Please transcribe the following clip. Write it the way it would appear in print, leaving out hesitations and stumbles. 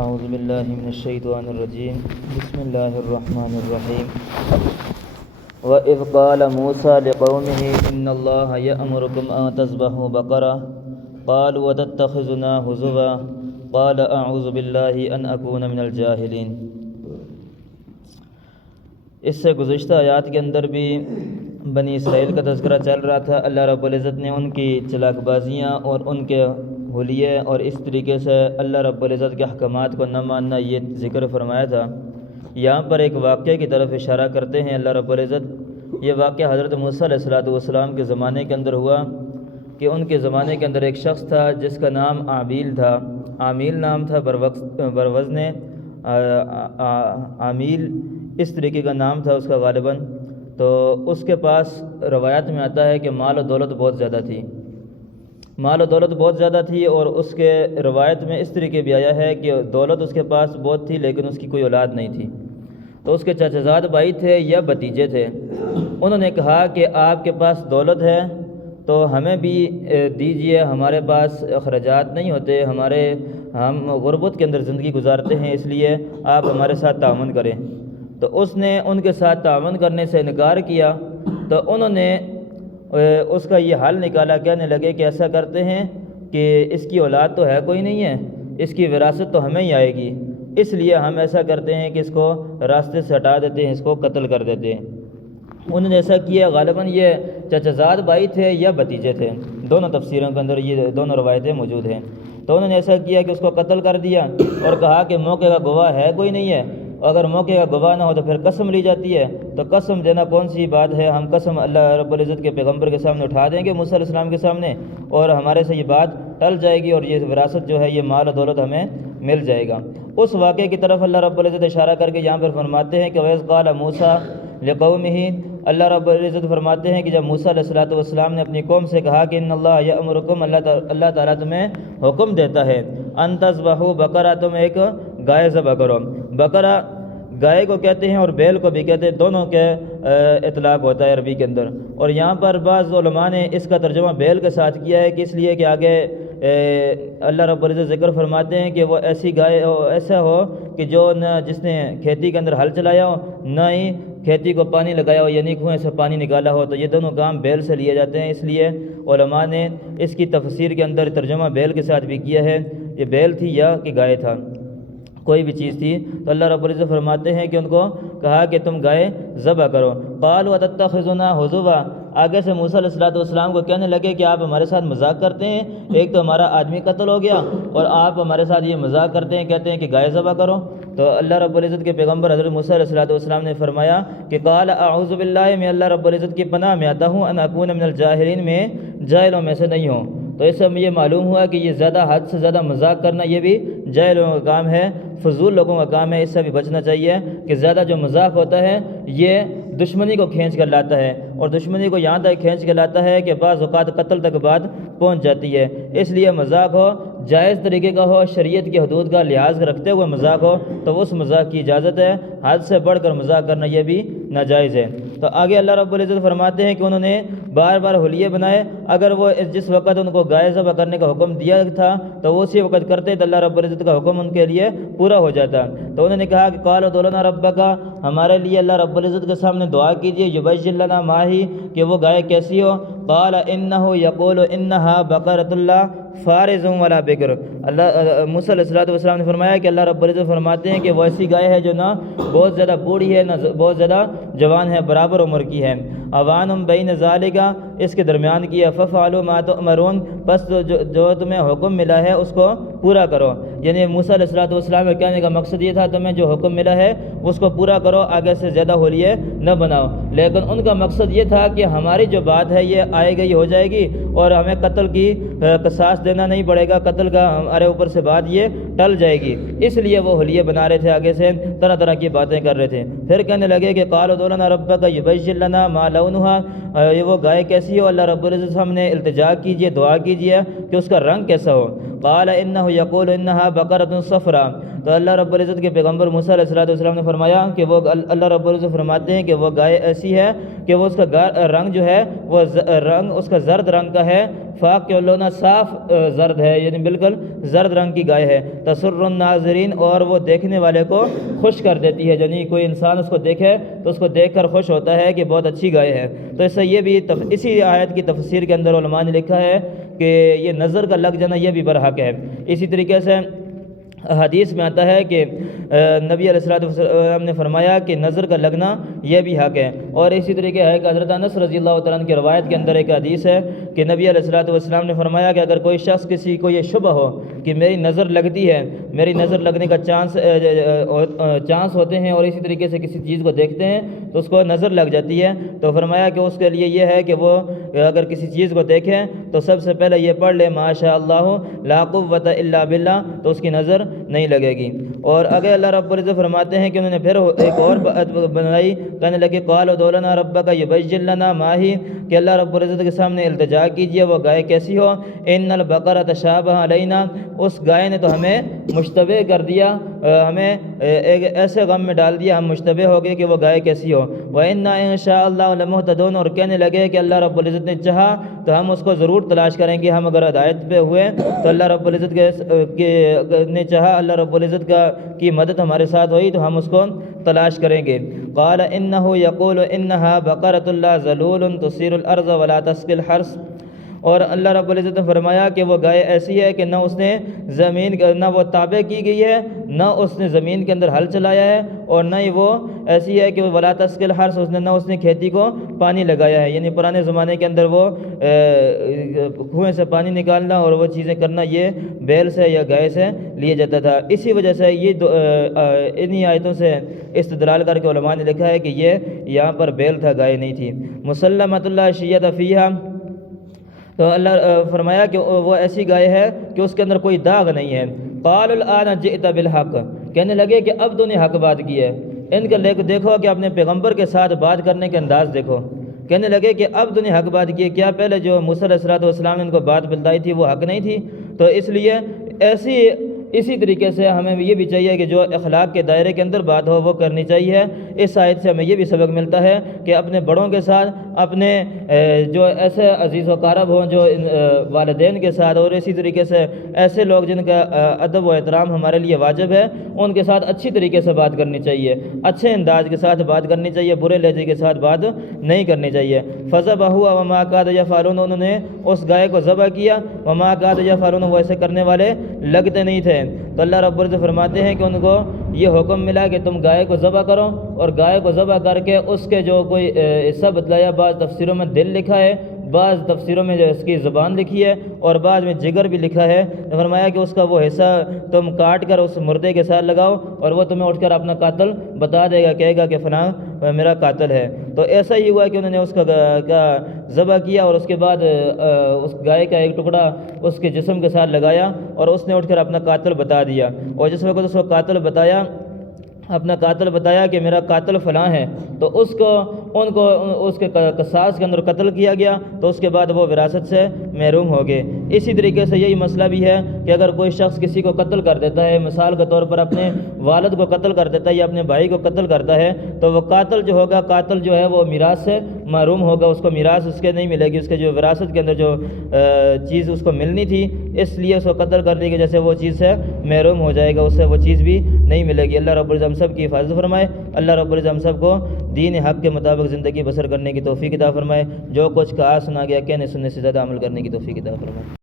اعوذ باللہ من الشیطان الرجیم بسم اللہ الرحمن الرحیم وَإِذْ قَالَ مُوسَىٰ لِقَوْمِهِ إِنَّ اللَّهَ يَأْمُرُكُمْ أَن تَذْبَحُوا بَقَرَةً قَالُوا وَتَتَّخِذُنَا هُزُوًا قَالَ أَعُوذُ بِاللَّهِ أَنْ أَكُونَ مِنَ الْجَاهِلِينَ۔ اس سے گزشتہ آیات کے اندر بھی بنی اسرائیل کا تذکرہ چل رہا تھا۔ اللہ رب العزت نے ان کی چلاک بازیاں اور ان کے حلیے اور اس طریقے سے اللہ رب العزت کے احکامات کو نہ ماننا یہ ذکر فرمایا تھا۔ یہاں پر ایک واقعے کی طرف اشارہ کرتے ہیں اللہ رب العزت۔ یہ واقعہ حضرت موسیٰ علیہ السلام کے زمانے کے اندر ہوا کہ ان کے زمانے کے اندر ایک شخص تھا جس کا نام عامیل تھا۔ عامیل نام تھا، بروزن عامیل اس طریقے کا نام تھا اس کا غالباً۔ تو اس کے پاس روایت میں آتا ہے کہ مال و دولت بہت زیادہ تھی، مال و دولت بہت زیادہ تھی، اور اس کے روایت میں اس طریقے بھی آیا ہے کہ دولت اس کے پاس بہت تھی لیکن اس کی کوئی اولاد نہیں تھی۔ تو اس کے چچا زاد بھائی تھے یا بھتیجے تھے، انہوں نے کہا کہ آپ کے پاس دولت ہے تو ہمیں بھی دیجئے، ہمارے پاس اخراجات نہیں ہوتے، ہم غربت کے اندر زندگی گزارتے ہیں، اس لیے آپ ہمارے ساتھ تعاون کریں۔ تو اس نے ان کے ساتھ تعاون کرنے سے انکار کیا۔ تو انہوں نے اس کا یہ حل نکالا، کہنے لگے کہ ایسا کرتے ہیں کہ اس کی اولاد تو ہے کوئی نہیں ہے، اس کی وراثت تو ہمیں ہی آئے گی، اس لیے ہم ایسا کرتے ہیں کہ اس کو راستے سے ہٹا دیتے ہیں، اس کو قتل کر دیتے ہیں۔ انہوں نے ایسا کیا، غالباً یہ چچا زاد بھائی تھے یا بھتیجے تھے، دونوں تفسیروں کے اندر یہ دونوں روایتیں موجود ہیں۔ تو انہوں نے ایسا کیا کہ اس کو قتل کر دیا اور کہا کہ موقع کا گواہ ہے کوئی نہیں ہے، اگر موقع کا گواہ نہ ہو تو پھر قسم لی جاتی ہے، تو قسم دینا کون سی بات ہے، ہم قسم اللہ رب العزت کے پیغمبر کے سامنے اٹھا دیں گے، موسیٰ علیہ السلام کے سامنے، اور ہمارے سے یہ بات ٹل جائے گی اور یہ وراثت جو ہے یہ مال و دولت ہمیں مل جائے گا۔ اس واقعے کی طرف اللہ رب العزت اشارہ کر کے یہاں پر فرماتے ہیں کہ وَإِذْ قَالَ مُوسَىٰ لِقَوْمِهِ، اللہ رب العزت فرماتے ہیں کہ جب موسیٰ علیہ السلام نے اپنی قوم سے کہا کہ ان اللہ یأمرکم، اللہ تعالیٰ تمہیں حکم دیتا ہے، ان تذبحوا بقرہ، تم ایک گائے ذبح کرو۔ بقرہ گائے کو کہتے ہیں اور بیل کو بھی کہتے ہیں، دونوں کے اطلاق ہوتا ہے عربی کے اندر، اور یہاں پر بعض علماء نے اس کا ترجمہ بیل کے ساتھ کیا ہے کہ اس لیے کہ آگے اللہ رب العزت ذکر فرماتے ہیں کہ وہ ایسی گائے ایسا ہو کہ جو نہ جس نے کھیتی کے اندر ہل چلایا ہو نہ ہی کھیتی کو پانی لگایا ہو، یعنی کنویں سے پانی نکالا ہو، تو یہ دونوں کام بیل سے لیے جاتے ہیں، اس لیے علماء نے اس کی تفسیر کے اندر ترجمہ بیل کے ساتھ بھی کیا ہے، یہ بیل تھی یا کہ گائے تھا، کوئی بھی چیز تھی۔ تو اللہ رب العزت فرماتے ہیں کہ ان کو کہا کہ تم گائے ذبح کرو۔ قالوا وتتخذنا هزوا، آگے سے موسیٰ علیہ السلام کو کہنے لگے کہ آپ ہمارے ساتھ مذاق کرتے ہیں، ایک تو ہمارا آدمی قتل ہو گیا اور آپ ہمارے ساتھ یہ مذاق کرتے ہیں، کہتے ہیں کہ گائے ذبح کرو۔ تو اللہ رب العزت کے پیغمبر حضرت موسیٰ علیہ السلام نے فرمایا کہ قال اعوذ باللہ، میں اللہ رب العزت کی پناہ میں آتا ہوں، ان اکون من الجاہلین، میں جاہلوں میں سے نہیں ہوں۔ تو اس سے یہ معلوم ہوا کہ یہ زیادہ حد سے زیادہ مذاق کرنا یہ بھی جاہلوں کا کام ہے، فضول لوگوں کا کام ہے، اس سے بھی بچنا چاہیے کہ زیادہ جو مذاق ہوتا ہے یہ دشمنی کو کھینچ کر لاتا ہے، اور دشمنی کو یہاں تک کھینچ کے لاتا ہے کہ بعض اوقات قتل تک بات پہنچ جاتی ہے۔ اس لیے مذاق ہو جائز طریقے کا ہو، شریعت کی حدود کا لحاظ رکھتے ہوئے مذاق ہو تو اس مذاق کی اجازت ہے، حد سے بڑھ کر مذاق کرنا یہ بھی ناجائز ہے۔ تو آگے اللہ رب العزت فرماتے ہیں کہ انہوں نے بار بار حلیے بنائے، اگر وہ جس وقت ان کو گائے ذبح کرنے کا حکم دیا تھا تو وہ اسی وقت کرتے تو اللہ رب العزت کا حکم ان کے لیے پورا ہو جاتا۔ تو انہوں نے کہا کہ قالوا ادع لنا ربک، ہمارے لیے اللہ رب العزت کے سامنے دعا کیجیے، یبین لنا ما ہی، کہ وہ گائے کیسی ہو۔ قال انہ یقول انہا بقرۃ لا فارض ولا بکر، اللہ موسیٰ علیہ السلام نے فرمایا کہ اللہ رب العزت فرماتے ہیں کہ وہ ایسی گائے ہے جو نہ بہت زیادہ بوڑھی ہے نہ بہت زیادہ جوان ہے، برابر عمر کی ہے۔ اوان بین ذالک، اس کے درمیان کی ہے۔ ففعلوا ما تؤمرون، بس جو تمہیں حکم ملا ہے اس کو پورا کرو۔ یعنی موسیٰ علیہ السلام کے کہنے کا مقصد یہ تھا تمہیں جو حکم ملا ہے اس کو پورا کرو، آگے سے زیادہ حلیے نہ بناؤ، لیکن ان کا مقصد یہ تھا کہ ہماری جو بات ہے یہ آئے گئی ہو جائے گی اور ہمیں قتل کی قصاص دینا نہیں پڑے گا، قتل کا ہمارے اوپر سے بات یہ ٹل جائے گی، اس لیے وہ حلیے بنا رہے تھے، آگے سے طرح طرح کی باتیں کر رہے تھے۔ پھر کہنے لگے کہ قالوا ادع لنا ربک یبین لنا ما لونھا، یہ وہ گائے کیسی کیسی ہو؟ اللہ رب العزت ہم نے التجا کیجیے، دعا کیجیے کہ اس کا رنگ کیسا ہو۔ قال انه يقول انها بقرة صفراء، تو اللہ رب العزت کے پیغمبر موسیٰ علیہ السلام نے فرمایا کہ وہ اللہ رب العزت فرماتے ہیں کہ وہ گائے ایسی ہے کہ وہ اس کا رنگ جو ہے وہ رنگ اس کا زرد رنگ کا ہے، فاق کے لونا صاف زرد ہے، یعنی بالکل زرد رنگ کی گائے ہے۔ تسر الناظرین، اور وہ دیکھنے والے کو خوش کر دیتی ہے، یعنی کوئی انسان اس کو دیکھے تو اس کو دیکھ کر خوش ہوتا ہے کہ بہت اچھی گائے ہے۔ تو اس سے یہ بھی اسی آیت کی تفسیر کے اندر علماء نے لکھا ہے کہ یہ نظر کا لگ جانا یہ بھی برحق ہے۔ اسی طریقے سے حدیث میں آتا ہے کہ نبی علیہ السلام نے فرمایا کہ نظر کا لگنا یہ بھی حق ہے۔ اور اسی طریقے ہے کہ حضرت انس رضی اللہ تعالیٰ عنہ کی روایت کے اندر ایک حدیث ہے کہ نبی علیہ السلام نے فرمایا کہ اگر کوئی شخص کسی کو یہ شبہ ہو کہ میری نظر لگتی ہے، میری نظر لگنے کا چانس ہوتے ہیں، اور اسی طریقے سے کسی چیز کو دیکھتے ہیں تو اس کو نظر لگ جاتی ہے، تو فرمایا کہ اس کے لیے یہ ہے کہ وہ اگر کسی چیز کو دیکھیں تو سب سے پہلے یہ پڑھ لے ما شاء اللہ لا قوت الا باللہ، تو اس کی نظر نہیں لگے گی۔ اور اگر اللہ رب العزت فرماتے ہیں کہ انہوں نے پھر ایک اور بات بنائی، کہنے لگے قالوا ادع لنا ربک یبین لنا ما ہی، کہ اللہ رب العزت کے سامنے التجا کیجیے وہ گائے کیسی ہو۔ ان البقرہ تشابہ علینا، اس گائے نے تو ہمیں مشتبہ کر دیا، ہمیں ایک ایسے غم میں ڈال دیا، ہم مشتبہ ہو گئے کہ وہ گائے کیسی ہو۔ وَإِنَّا إِن شَاءَ اللَّهُ لَمُهْتَدُونَ، اور کہنے لگے کہ اللہ رب العزت نے چاہا تو ہم اس کو ضرور تلاش کریں گے، ہم اگر ہدایت پہ ہوئے تو اللہ رب العزت نے چاہا، اللہ رب العزت کی مدد ہمارے ساتھ ہوئی تو ہم اس کو تلاش کریں گے۔ قال انه يقول انها بقرة لا ذلول تثير الارض ولا تسقي الحرث، اور اللہ رب العزت نے فرمایا کہ وہ گائے ایسی ہے کہ نہ اس نے نہ وہ تابع کی گئی ہے، نہ اس نے زمین کے اندر ہل چلایا ہے، اور نہ ہی وہ ایسی ہے کہ ولا تسقي الحرث، نہ اس نے کھیتی کو پانی لگایا ہے۔ یعنی پرانے زمانے کے اندر وہ کنویں سے پانی نکالنا اور وہ چیزیں کرنا یہ بیل سے یا گائے سے لیا جاتا تھا۔ اسی وجہ سے یہ انہی آیتوں سے استدلال کر کے علماء نے لکھا ہے کہ یہ یہاں پر بیل تھا، گائے نہیں تھی۔ مسلمۃ لا شیۃ فیہا، تو اللہ فرمایا کہ وہ ایسی گائے ہے کہ اس کے اندر کوئی داغ نہیں ہے۔ قالوا الآن جئت بالحق، کہنے لگے کہ اب تو نے حق بات کی ہے۔ ان کا دیکھو کہ اپنے پیغمبر کے ساتھ بات کرنے کے انداز دیکھو، کہنے لگے کہ اب تو نے حق بات کی ہے، کیا پہلے جو موسیٰ علیہ السلام نے ان کو بات بتلائی تھی وہ حق نہیں تھی؟ تو اس لیے اسی طریقے سے ہمیں یہ بھی چاہیے کہ جو اخلاق کے دائرے کے اندر بات ہو وہ کرنی چاہیے۔ اس آیت سے ہمیں یہ بھی سبق ملتا ہے کہ اپنے بڑوں کے ساتھ، اپنے جو ایسے عزیز و قارب ہوں جو والدین کے ساتھ، اور اسی طریقے سے ایسے لوگ جن کا ادب و احترام ہمارے لیے واجب ہے، ان کے ساتھ اچھی طریقے سے بات کرنی چاہیے، اچھے انداز کے ساتھ بات کرنی چاہیے، برے لہجے کے ساتھ بات نہیں کرنی چاہیے۔ فذبحوا وما كادوا يفعلون، انہوں نے اس گائے کو ذبح کیا، وما كادوا يفعلون، وہ ایسے کرنے والے لگتے نہیں تھے۔ تو اللہ رب العزت فرماتے ہیں کہ ان کو یہ حکم ملا کہ تم گائے کو ذبح کرو، اور گائے کو ذبح کر کے اس کے جو کوئی حصہ بتلایا، بعض تفسیروں میں دل لکھا ہے، بعض تفسیروں میں جو اس کی زبان لکھی ہے، اور بعض میں جگر بھی لکھا ہے۔ فرمایا کہ اس کا وہ حصہ تم کاٹ کر اس مردے کے ساتھ لگاؤ، اور وہ تمہیں اٹھ کر اپنا قاتل بتا دے گا، کہے گا کہ فلاں میرا قاتل ہے۔ تو ایسا ہی ہوا کہ انہوں نے اس کا ذبح کیا، اور اس کے بعد اس گائے کا ایک ٹکڑا اس کے جسم کے ساتھ لگایا، اور اس نے اٹھ کر اپنا قاتل بتا دیا۔ اور جس وقت اس کو قاتل بتایا، اپنا قاتل بتایا کہ میرا قاتل فلاں ہے، تو اس کے قصاص کے اندر قتل کیا گیا، تو اس کے بعد وہ وراثت سے محروم ہو گئے۔ اسی طریقے سے یہی مسئلہ بھی ہے کہ اگر کوئی شخص کسی کو قتل کر دیتا ہے، مثال کے طور پر اپنے والد کو قتل کر دیتا ہے یا اپنے بھائی کو قتل کرتا ہے، تو وہ قاتل جو ہے وہ میراث سے محروم ہوگا، اس کو میراث اس کے نہیں ملے گی، اس کے جو وراثت کے اندر جو چیز اس کو ملنی تھی، اس لیے اس کو قتل کر دی کہ جیسے وہ چیز سے محروم ہو جائے گا، اس سے وہ چیز بھی نہیں ملے گی۔ اللہ رب العزت ہم سب کی حفاظت فرمائے، اللہ رب العزت ہم سب کو دین حق کے مطابق زندگی بسر کرنے کی توفیق عطا فرمائے، جو کچھ کہا سنا گیا کہنے سننے سے زیادہ عمل کرنے کی توفیق عطا فرمائے۔